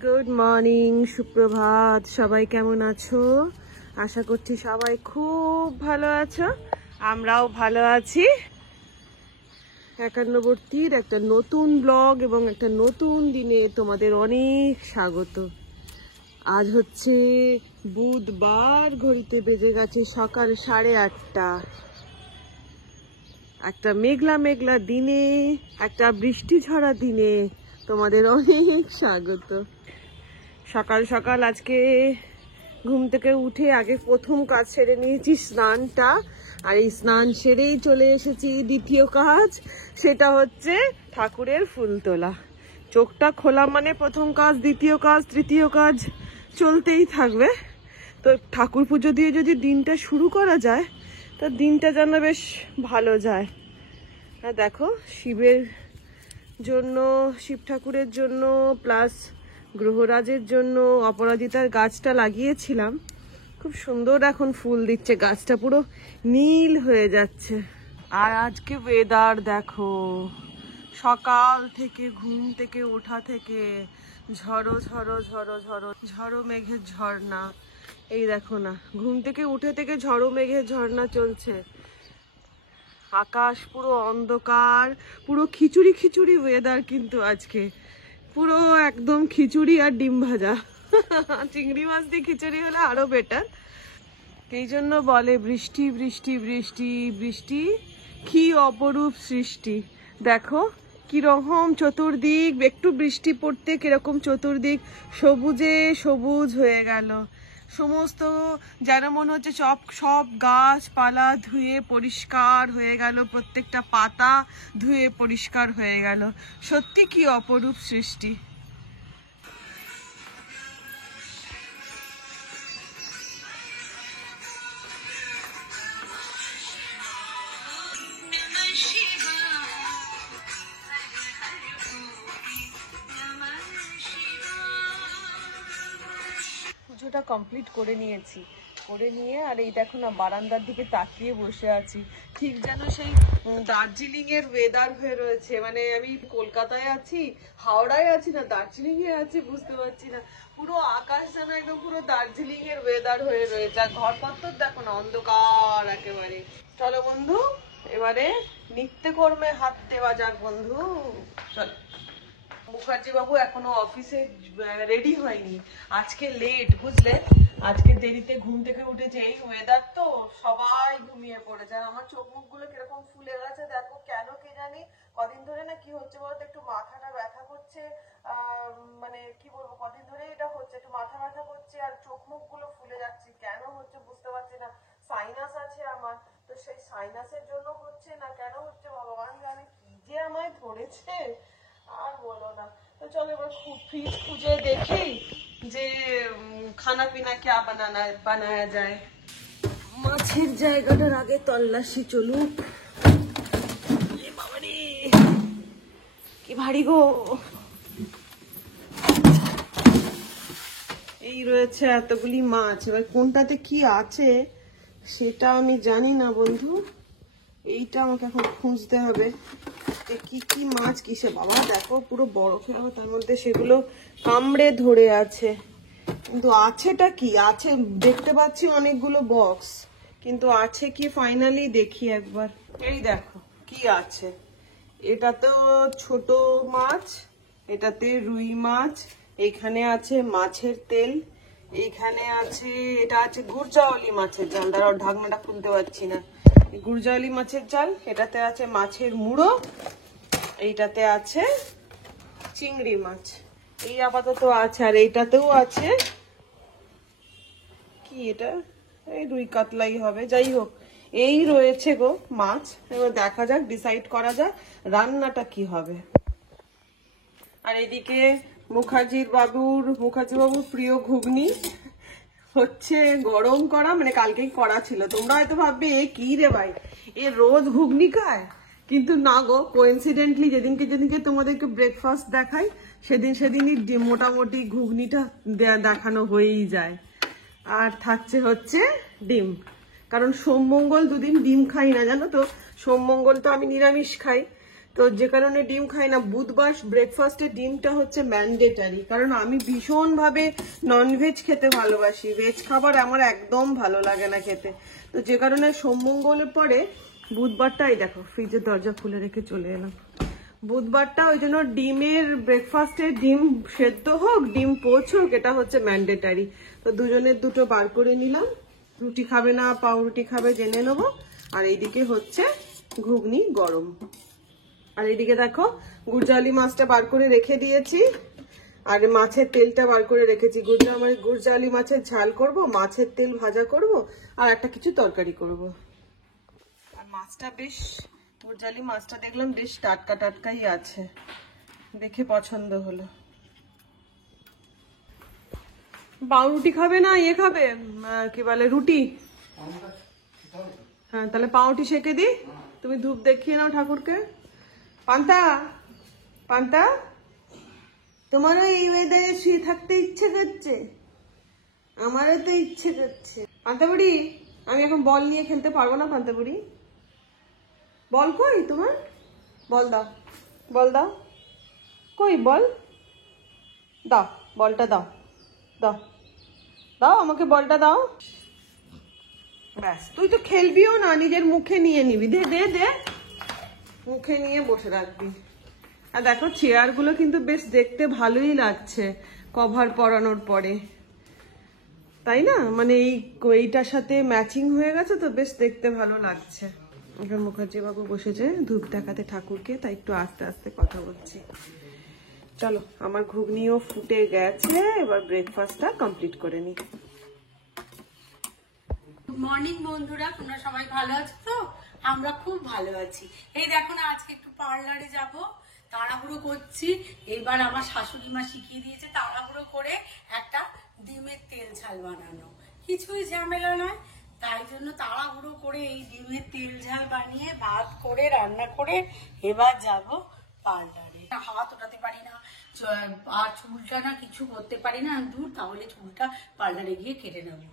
Good morning, সুপ্রভাত। সবাই কেমন আছো? আশা করছি সবাই খুব ভালো আছো, আমরাও ভালো আছি। 51 একটা নতুন ব্লগ এবং একটা নতুন দিনে তোমাদের অনেক স্বাগত। আজ হচ্ছে বুধবার, ঘড়িতে বেজে গেছে সকাল 8:30। একটা মেঘলা মেঘলা দিনে, একটা বৃষ্টি ঝরা দিনে তোমাদের অনেক স্বাগত। সকাল সকাল আজকে ঘুম থেকে উঠে আগে প্রথম কাজ সেরে নিয়েছি, স্নানটা। আর এই স্নান সেরেই চলে এসেছি দ্বিতীয় কাজ, সেটা হচ্ছে ঠাকুরের ফুল তোলা। চোখটা খোলা মানে প্রথম কাজ, দ্বিতীয় কাজ, তৃতীয় কাজ চলতেই থাকবে। তো ঠাকুর পুজো দিয়ে যদি দিনটা শুরু করা যায়, তো দিনটা যেন বেশ ভালো যায়। আর দেখো, শিবের জন্য, শিব ঠাকুরের জন্য, প্লাস গ্রহরাজের জন্য অপরাজিতার গাছটা লাগিয়েছিলাম। খুব সুন্দর এখন ফুল দিচ্ছে, গাছটা পুরো নীল হয়ে যাচ্ছে। আর আজকে ওয়েদার দেখো, সকাল থেকে ঘুম থেকে ওঠা থেকে ঝড়ো ঝড়ো ঝড়ো ঝড়ো ঝড়ো মেঘের ঝর্ণা। এই দেখো না, ঘুম থেকে উঠে থেকে ঝড়ো মেঘের ঝর্ণা চলছে। আকাশ পুরো অন্ধকার, পুরো খিচুড়ি খিচুড়ি ওয়েদার। কিন্তু আজকে পুরো একদম খিচুড়ি আর ডিম ভাজা। চিংড়ি মাছ দিয়ে খিচুড়ি হলে আরো বেটার। এই জন্য বলে বৃষ্টি বৃষ্টি বৃষ্টি বৃষ্টি, কি অপরূপ সৃষ্টি। দেখো কিরকম চতুর্দিক, একটু বৃষ্টি পড়তে কিরকম চতুর্দিক সবুজে সবুজ হয়ে গেল। সমস্ত যেন মনে হচ্ছে সব গাছপালা ধুয়ে পরিষ্কার হয়ে গেল, প্রত্যেকটা পাতা ধুয়ে পরিষ্কার হয়ে গেল। সত্যি কি অপরূপ সৃষ্টি। পুজোটা কমপ্লিট করে নিয়েছি, করে নিয়ে আর এই দেখো না, বারান্দার দিকে তাকিয়ে বসে আছি। ঠিক যেন সেই দার্জিলিং এর ওয়েদার হয়ে রয়েছে। মানে আমি কলকাতায় আছি, হাওড়ায় আছি, না দার্জিলিং এ আছি বুঝতে পারছি না। পুরো আকাশ যেন একদম পুরো দার্জিলিং এর ওয়েদার হয়ে রয়েছে। আর ঘরপত্তর দেখো না, অন্ধকার একেবারে। চলো বন্ধু, এবারে নিত্যকর্মে হাত দেওয়া যাক বন্ধু, চলো। মুখার্জি বাবু এখনো অফিসে রেডি হয়নি, আজকে লেট বুঝলে। আজকে দেরিতে ঘুম থেকে উঠেছে, এই ওয়েদার তো সবাই ঘুমিয়ে পড়েছে। আর আমার চোখ মুখ গুলো কিরকম ফুলে গেছে দেখো, কেন কে জানি। কদিন ধরে না কি হচ্ছে বলতো, একটু মাথাটা ব্যথা করছে। মানে কি বলবো, কদিন ধরে এটা হচ্ছে, একটু মাথা ব্যথা করছে আর চোখ মুখ গুলো ফুলে যাচ্ছে। কেন হচ্ছে বুঝতে পারছি না। সাইনাস আছে আমার, তো সেই সাইনাসের জন্য হচ্ছে না কেন হচ্ছে ভগবান জানে, কি যে আমায় ধরেছে আর বলো না। তো চলো এবার ফ্রিজ খুঁজে দেখি যে খানা পিনা কে বানায়া যায়। মাছের জায়গাটার আগে তল্লাশি চলুক। কি ভারী গো। এই রয়েছে এতগুলি মাছ, এবার কোনটাতে কি আছে সেটা আমি জানি না বন্ধু। এইটা আমাকে এখন খুঁজতে হবে, কি কি মাছ কিসে। বাবা দেখো পুরো বরফে, তার মধ্যে সেগুলো কামড়ে ধরে আছে। কিন্তু আছেটা কি আছে দেখতে পাচ্ছি, অনেকগুলো বক্স, কিন্তু আছে কি ফাইনালি দেখি একবার। এই দেখো কি আছে, এটা তো ছোট মাছ, এটাতে রুই মাছ, এখানে আছে মাছের তেল, এইখানে আছে, এটা আছে গুড়চাওয়ালি মাছের জাল। দাঁড়াও, ঢাকনাটা খুলতে পারছি না। গুড়চাওয়ালি মাছের জাল, এটাতে আছে মাছের মুড়ো, এইটাতে আছে চিংড়ি মাছ, এই আপাতত আছে। আর এইটাতেও আছে কি, এটা এই রুই কাতলাই হবে, যাই হোক এই রয়েছে গো মাছ। এবার দেখা যাক, ডিসাইড করা যাক রান্নাটা কি হবে। আর এদিকে মুখার্জি বাবুর প্রিয় ঘুগনি হচ্ছে গরম করা, মানে কালকেই করা ছিল। তোমরা হয়তো ভাববে এ কি রে ভাই, এ রোজ ঘুগনি খায়, কিন্তু না গো, কোইন্সিডেন্টলি যেদিনকে তোমাদেরকে ব্রেকফাস্ট দেখাই সেদিনই মোটামুটি ঘুগনিটা দেখানো হয়েই যায়। আর থাকছে হচ্ছে ডিম, কারণ সোম মঙ্গল দুদিন ডিম খাই না জানো তো। সোম মঙ্গল তো আমি নিরামিষ খাই, তো যে কারণে ডিম খাই না। বুধবার ব্রেকফাস্টে ডিমটা হচ্ছে ম্যান্ডেটারি, কারণ আমি ভীষণ ভাবে ননভেজ খেতে ভালোবাসি, ভেজ খাবার আমার একদম ভালো লাগে না খেতে। তো যে কারণে সোমমঙ্গলের পরে বুধবারটাই দেখো ফ্রিজের দরজা খুলে রেখে চলে এলাম। বুধবারটা ওই জন্য ডিমের ব্রেকফাস্টে ডিম সেদ্ধ হোক ডিম পোচ হোক এটা হচ্ছে ম্যান্ডেটারি। তো দুজনের দুটো বার করে নিলাম, রুটি খাবে না পাউরুটি খাবে জেনে নেবো। আর এইদিকে হচ্ছে ঘুগনি গরম। আর এইদিকে দেখো গুরজালি মাছটা বার করে রেখে দিয়েছি, আর মাছের তেলটা বার করে রেখেছি। গুরজালি মাছের ঝাল করব, মাছের তেল ভাজা করব, আর একটা কিছু তরকারি করব। আর মাছটা বেশ, গুরজালি মাছটা দেখলাম বেশ টাটকা টাটকাই আছে, দেখে পছন্দ হলো। পাউরুটি খাবে না ইয়ে খাবে কি বলে রুটি? হ্যাঁ তাহলে পাউরুটি সেকে দি, তুমি ধূপ দেখিয়ে নাও ঠাকুরকে। পান্তা পান্তা, তোমারও এই ওয়েদারে শুয়ে থাকতে ইচ্ছে করছে? আমারও তো ইচ্ছে করছে। পান্তা বুড়ি, আমি এখন বল নিয়ে খেলতে পারবো না। পান্তা বুড়ি বল কই তোমার? বল দাও, বল দাও, কই বল দাও, বলটা দাও, দাও দাও আমাকে বলটা দাও। ব্যাস, তুই তো খেলবিও না, নিজের মুখে নিয়ে নিবি। দে দে দে, মুখে নিয়ে বসে রাখবি। আর দেখো চেয়ার গুলো কিন্তু বেশ দেখতে ভালোই লাগছে কভার পরানোর পরে, তাই না? মানে এইটার সাথে ম্যাচিং হয়ে গেছে তো বেশ দেখতে ভালো লাগছে। এবার মুখার্জি বাবু বসেছে ধূপ দেখাতে ঠাকুরকে, তাই একটু আস্তে আস্তে কথা বলছি। চলো, আমার ঘুগনিও ফুটে গেছে, এবার ব্রেকফাস্টটা কমপ্লিট করে নি। গুড মর্নিং বন্ধুরা, তোমরা সবাই ভালো আছো তো? আমরা খুব ভালো আছি। এই দেখো না, আজকে একটু পার্লারে যাব, তাড়াহুড়ো করছি। এবার আমার শাশুড়ি মা শিখিয়ে দিয়েছে তাড়াহুড়ো করে একটা ডিমের তেল ঝাল বানানো, কিছুই ঝামেলা নয়। তাই জন্য তাড়াহুড়ো করে এই ডিমের তেল ঝাল বানিয়ে ভাত করে রান্না করে এবার যাব পার্লারে। হাত ওঠাতে পারি না, আর চুলটা না কিছু করতে পারি না, দূর, তাহলে চুলটা পার্লারে গিয়ে কেটে নেবো।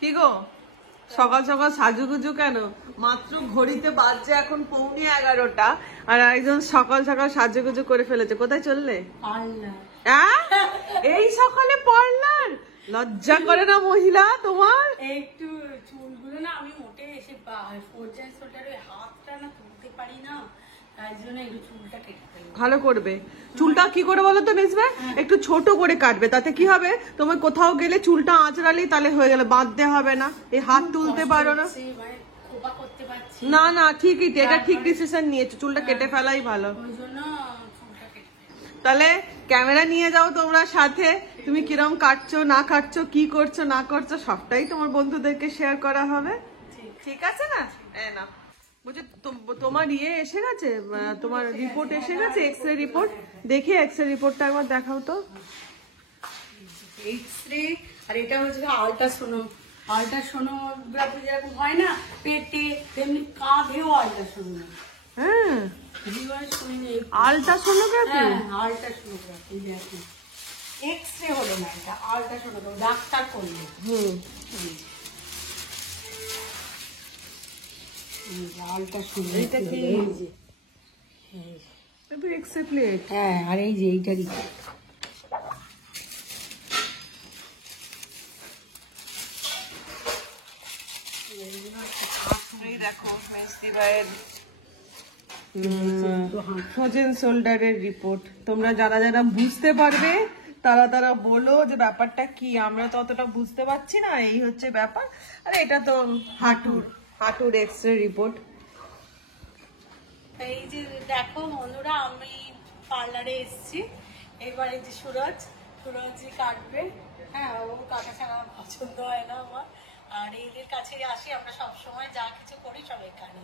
কি গো, সকাল সকাল সাজুগুজু কেন? মাত্র ঘড়িতে বাজছে এখন 11:15, আর একজন সকাল সকাল সাজুগুজু করে ফেলেছে। কোথায় চললে? এই সকালে পার্লার? লজ্জা করে না মহিলা তোমার? একটু চুলগুলো না আমি মোটে এসে পর্যায় শোল্ডারে হাতটা না তুলতে পারি না, তাই জন্য একটু চুলটা কেটে ফেলবো। ভালো করবে। চুলটা কি করে বলো তো মিসবে? একটু ছোট করে কাটবে, তাতে কি হবে, তোমার কোথাও গেলে চুলটা আঁচড়ালেই তাহলে হয়ে গেল, বাঁধতে হবে না। এই হাত তুলতে পারো না? মানে খোপা করতে পারছি না না, ঠিকই, এটা ঠিক ডিসিশন নিয়েছো, চুলটা কেটে ফেলাই ভালো। ওই জন্য চুলটা কেটে ফেলবো। তাহলে ক্যামেরা নিয়ে যাও তোমরা সাথে, তুমি কিরম কাটছো না কাটছো, কি করছো না করছো, সবটাই তোমার বন্ধুদেরকে শেয়ার করা হবে। ঠিক আছে না? না বলছি তোমার ইয়ে এসে গেছে, তোমার রিপোর্ট এসে গেছে, এক্সরে রিপোর্ট। দেখি এক্সরে রিপোর্টটা একবার দেখাও তো। এক্সরে, আর এটা হচ্ছে আল্ট্রাসোনোগ্রাফি, যেরকম হয় না পেটে, তেমনি কাঁধেও আল্ট্রাসোনোগ্রাফি। হ্যাঁ, আল্ট্রাসোনোগ্রাফি। আল্ট্রাসোনোগ্রাফি দেখো, এক্সরে হলো না, এটা আল্ট্রাসোনোগ্রাফি ডাক্তার করলো। Ultrasonography x-ray plate. হ্যাঁ, আর এই যে এইটারই দেখো ফ্রোজেন শোল্ডারের রিপোর্ট। তোমরা যারা যারা বুঝতে পারবে তারা তারা বলো যে ব্যাপারটা কি, আমরা তো অতটা বুঝতে পারছি না, এই হচ্ছে ব্যাপার। আর এটা তো হাঁটুর এক্সরে রিপোর্ট। এই যে দেখো বন্ধুরা, আমি পার্লারে এসেছি, এবারে যে সুরজ কাটবে। হ্যাঁ, ও কাটা ছাড়া পছন্দ হয় না আমার, আর এদের কাছে আসি আমরা সবসময়, যা কিছু করি সব এখানে।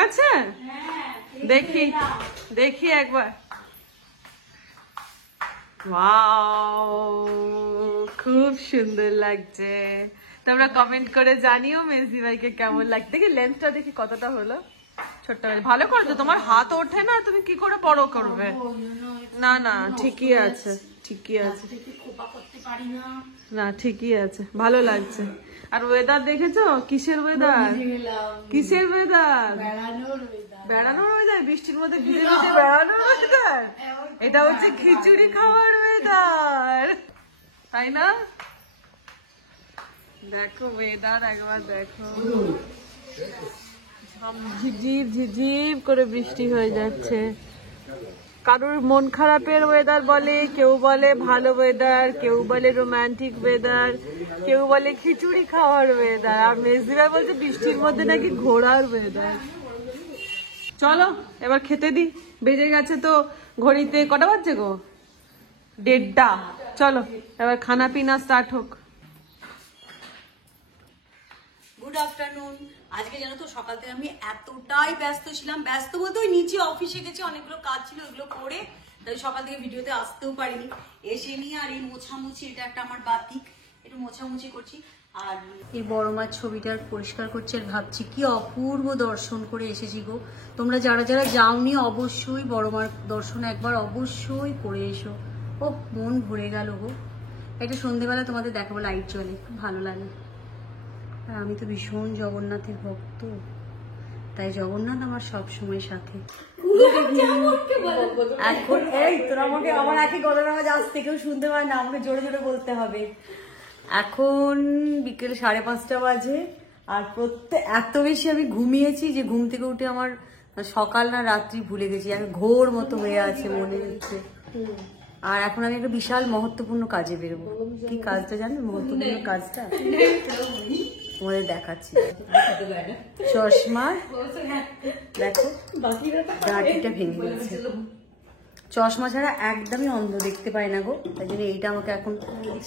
গেছে? দেখি দেখি একবার। ওয়াও, খুব সুন্দর লাগছে। তোমরা কমেন্ট করে জানিও মেজদি ভাইকে কেমন লাগছে। দেখি লেন্সটা দেখি কতটা হলো। ছোট্ট ভালো করেছো, তোমার হাত ওঠে না, তুমি কি করে বড় করবে? না না ঠিকই আছে, ঠিকই আছে, না ঠিকই আছে, ভালো লাগছে। আর ওয়েদার দেখেছো? কিসের ওয়েদার? কিসের ওয়েদার? বেড়ানোর ওয়েদার, বৃষ্টির মধ্যে ভিজে ভিজে বেড়ানোর ওয়েদার। এটা হচ্ছে খিচুড়ি খাওয়ার ওয়েদার, তাই না? দেখো ওয়েদার একবার দেখো, ঝিপঝিপ ঝিপঝিপ করে বৃষ্টি হয়ে যাচ্ছে। কারোর মন খারাপের ওয়েদার বলে, কেউ বলে ভালো ওয়েদার, কেউ বলে রোমান্টিক ওয়েদার, কেউ বলে খিচুড়ি খাওয়ার ওয়েদার, আর মেজদি ভাই বলছে বৃষ্টির মধ্যে নাকি ঘোরার ওয়েদার। চলো এবার খেতে দি, বেজে গেছে তো ঘড়িতে, কটা বাজছে গো? 1:30। চলো এবার খানা পিনা স্টার্ট হোক। Good afternoon. আজকে জানো তো সকাল থেকে আমি এতটাই ব্যস্ত ছিলাম, ব্যস্ত বলতে ওই নিচে অফিসে গেছি, অনেকগুলো কাজ ছিল, ওইগুলো করে তাই সকাল থেকে ভিডিওতে আসতেও পারিনি। এসে নিয়ে আর এই মোছামুছি, এটা একটা আমার বাতিক, একটু মোছামুছি করছি। আর এই বড় মাছ ছবিটার পরিষ্কার করছি, আর ভাবছি কি অপূর্ব দর্শন করে এসেছি গো। তোমরা যারা যারা যাওনি অবশ্যই বড় মার দর্শন একবার অবশ্যই করে এসো। ও মন ভরে গেল গো। একটা সন্ধেবেলা তোমাদের দেখাবো লাইট জ্বলে, খুব ভালো লাগে। আর আমি তো ভীষণ জগন্নাথের ভক্ত, তাই জগন্নাথ আমার সব সময় সাথে। এখন এই তোরা আমাকে আমার একই গলার আওয়াজ আসতে কেউ শুনতে পায় না, আমাকে জোরে জোরে বলতে হবে। এখন বিকেল 5:30 বাজে, আর এত বেশি আমি ঘুমিয়েছি যে ঘুম থেকে উঠে আমার সকাল না রাত্রি ভুলে গেছি, আমি ঘোর মতো হয়ে আছে মনে হচ্ছে। আর এখন আমি একটা বিশাল মহত্বপূর্ণ কাজে বেরোবো। কি কাজটা জানো? মহত্বপূর্ণ কাজটা তোমাদের দেখাচ্ছি। চশমা দেখো, ডাঁটিটা ভেঙে গেছে। চশমা ছাড়া একদমই অন্ধ, দেখতে পাই না গো, তাই জন্য এইটা আমাকে এখন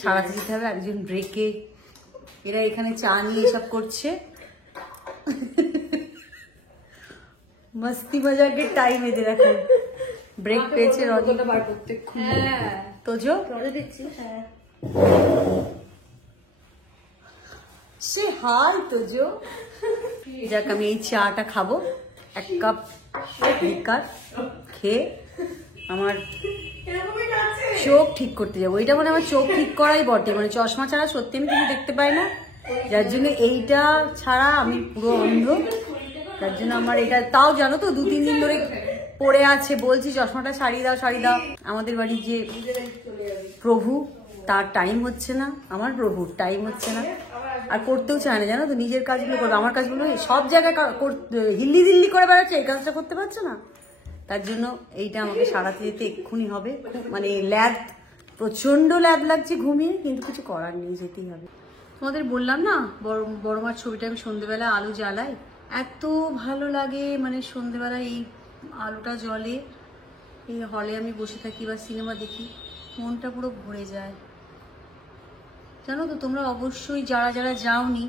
সারাতে যেতে হবে। একজন ব্রেকে, এরা এখানে চা নিয়ে এসব করছে, মস্তি মজাকের টাইম এদের এখন। ব্রেক পেয়েছে রজটা বার করতে। তোজো দেখছি, সে হাই তোজো। যাক আমি এই চাটা খাবো, 1 কাপ লিকার খেয়ে আমার চোখ ঠিক করতে যাবো। এইটা মানে আমার চোখ ঠিক করাই বটে, মানে চশমা ছাড়া সত্যি আমি কিছু দেখতে পাই না, যার জন্য এইটা ছাড়া আমি পুরো অন্ধ। তার জন্য আমার এটা, তাও জানো তো 2-3 দিন ধরে পড়ে আছে, বলছি চশমাটা সারিয়ে দাও সারিয়ে দাও। আমাদের বাড়ির যে প্রভু, তার টাইম হচ্ছে না, আমার প্রভুর টাইম হচ্ছে না, আর করতেও চায় না জানো তো। নিজের কাজগুলো করবে, আমার কাজগুলো সব জায়গায় হিল্লি দিল্লি করে বেড়াচ্ছে, এই কাজটা করতে পারছে না। তার জন্য এইটা আমাকে সারাতে যেতে এক্ষুনি হবে। মানে ল্যাদ, প্রচন্ড ল্যাদ লাগছে ঘুমিয়ে, কিন্তু কিছু করার নেই, যেতেই হবে। তোমাদের বললাম না বড় মার ছবিটা আমি সন্ধ্যেবেলা আলো জ্বালাই, এত ভালো লাগে। মানে সন্ধ্যেবেলায় এই আলোটা জ্বলে, এই হলে আমি বসে থাকি বা সিনেমা দেখি, মনটা পুরো ভরে যায় জানো তো। তোমরা অবশ্যই যারা যারা যাওনি,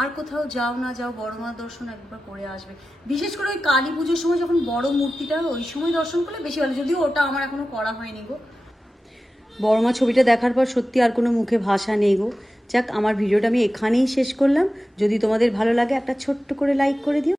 আর কোথাও যাও না যাও, বড় মার দর্শন একবার করে আসবে। বিশেষ করে ওই কালী পুজোর সময় যখন বড় মূর্তিটা, ওই সময় দর্শন করলে বেশি ভালো, যদিও ওটা আমার এখনো করা হয়নি গো। বড় মা ছবিটা দেখার পর সত্যি আর কোনো মুখে ভাষা নেই গো। যাক, আমার ভিডিওটা আমি এখানেই শেষ করলাম। যদি তোমাদের ভালো লাগে একটা ছোট্ট করে লাইক করে দিও।